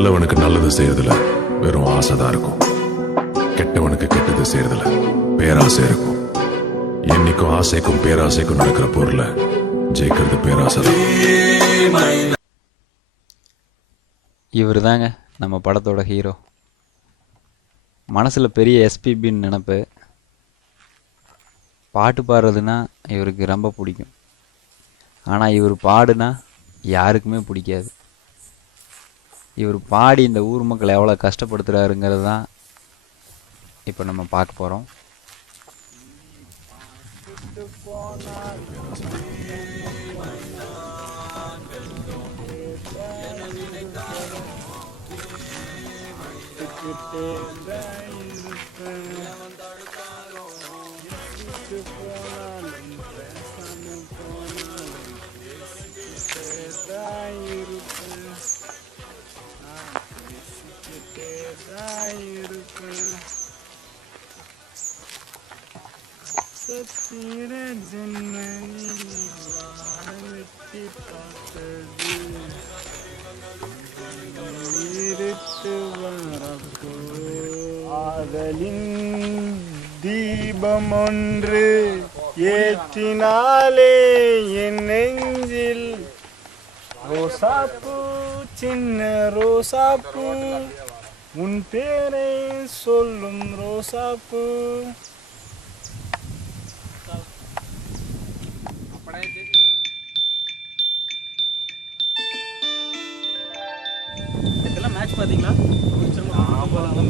நல்லவனுக்கு நல்லது செய்யறதுல வெறும் ஆசைதான் இருக்கும். கெட்டவனுக்கு கெட்டது செய்யறதுல பேராசை இருக்கும். என்னைக்கும் ஆசைக்கும் பேராசைக்கும் நடக்கிற பொருளை ஜெயிக்கிறது பேராசை. இவர் தாங்க நம்ம படத்தோட ஹீரோ. மனசில் பெரிய எஸ்பிபின்னு நினப்பு. பாட்டு பாடுறதுன்னா இவருக்கு ரொம்ப பிடிக்கும். ஆனால் இவர் பாடுனா யாருக்குமே பிடிக்காது. இவர் பாடி இந்த ஊர் மக்களை எவ்வளோ கஷ்டப்படுத்துகிறாருங்கிறது தான் இப்போ நம்ம பார்க்க போகிறோம். ஆதலின் தீபம் ஒன்று ஏற்றினாலே என் நெஞ்சில் ரோசாப்பூ, சின்ன ரோசாப்பூ, உன் பேரை சொல்லும் ரோசாப்பூ. இதெல்லாம் மேட்ச் பாத்தீங்களா?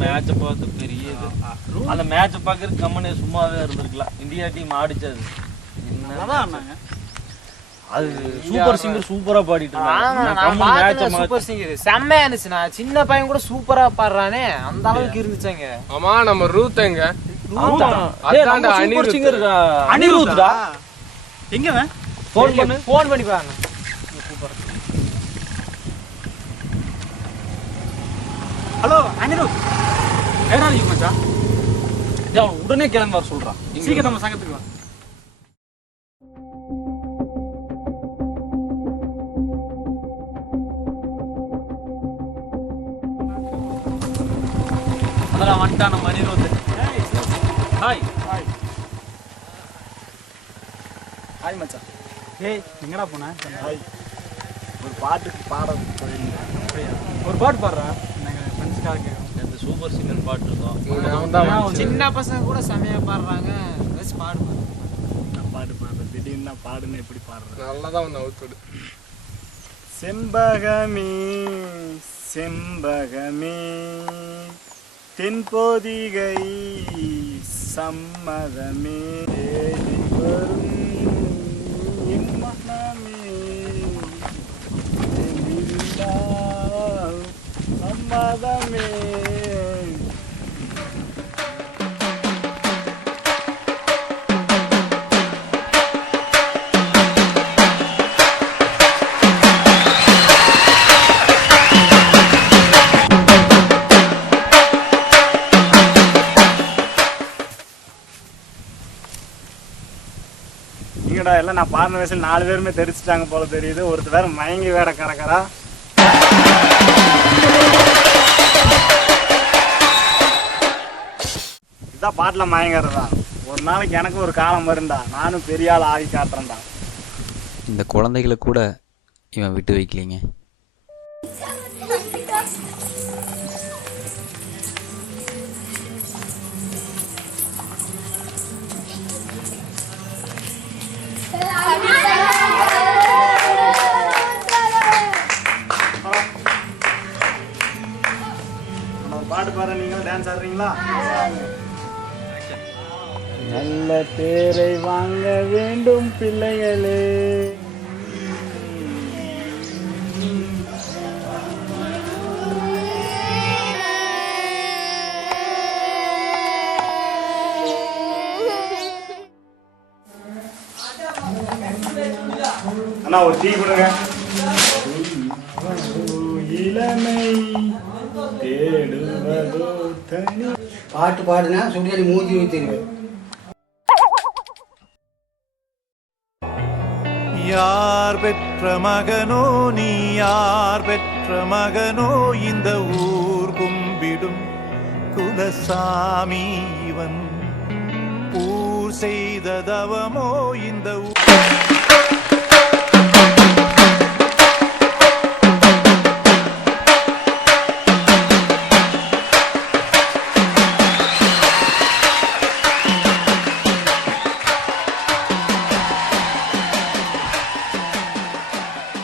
மேட்சை பார்த்து பெரிய இது. அந்த மேட்சை பார்க்கறது கம்மனே சும்மாவே இருந்திருக்கலாம். இந்தியா டீம் ஆடிச்சது. அது சூப்பர் சிங்கர் சூப்பரா பாடிட்டு சூப்பர் சிங்கர் செம்மையா இருந்துச்சுண்ணா. சின்ன பையன் கூட சூப்பரா பாடுறானே, அந்த அளவுக்கு இருந்துச்சாங்க. ஆமா, நம்ம ரூத் எங்க? சூப்பர் சிங்கர் அனிருத்தா எங்க? போன் பண்ணி பாருங்க. சூப்பர். ஹலோ அனிருத், ஏதாவது மச்சான் உடனே கிளம்பி வர சொல்றான். சீக்கிரம் நம்ம சங்கத்துக்கு வா. அதெல்லாம் வந்துட்டான் நம்ம அனிருத். ஹாய் ஹாய் மச்சான். ஏய் எங்கடா போன? ஹாய். ஒரு பாட்டுக்கு பாட போயிருந்தேன். ஒரு பாட்டு பாடுறேன். நாங்கள் ஃப்ரெண்ட்ஸுக்காக கேட்குறோம். இந்த சூப்பர் சிங்கர் பாட்டு இருக்கோம். சின்ன பசங்க கூட செமையா பாடுறாங்க. பாடு பாட்டு பாடுறேன். திடீர்னு பாடுன்னு எப்படி பாடுறேன்? நல்லாதான் ஒன்று அவுத்துடு. செம்பகமே செம்பகமே தென்பொதிகை சம்மதமே தேடி வரும் என் மனமே தெரிந்தால் சம்மதமே. நீங்கடா எல்லாம் நான் பாடின வயசுல 4 பேருமே தெரிச்சிட்டாங்க போல தெரியுது. ஒருத்தர் வேற மயங்கி வேற கறக்கறா. இதான் பாட்டுல மயங்கிறதா? ஒரு நாளைக்கு எனக்கு ஒரு காலம் வரும்டா, நானும் பெரிய ஆள் ஆகி காட்டுறேன்டா. இந்த குழந்தைகளை கூட இவன் விட்டு வைக்கலைங்க. பாட்டு பாரு. நீங்களும் டான்ஸ் ஆடுறீங்களா? நல்ல பேரை வாங்க வேண்டும் பிள்ளைகளே. அண்ணா ஒரு டீ கொடுங்க. இளமை தேடுவதோ தனி. பாட்டு பாடுனா சுடியடி மூஞ்சி ஊத்திடுவேன். யார் பெற்ற மகனோ நீ யார் பெற்ற மகனோ இந்த ஊர் கும்பிடும் குலசாமி இவன் ஊர் செய்த தவமோ இந்த ஊர்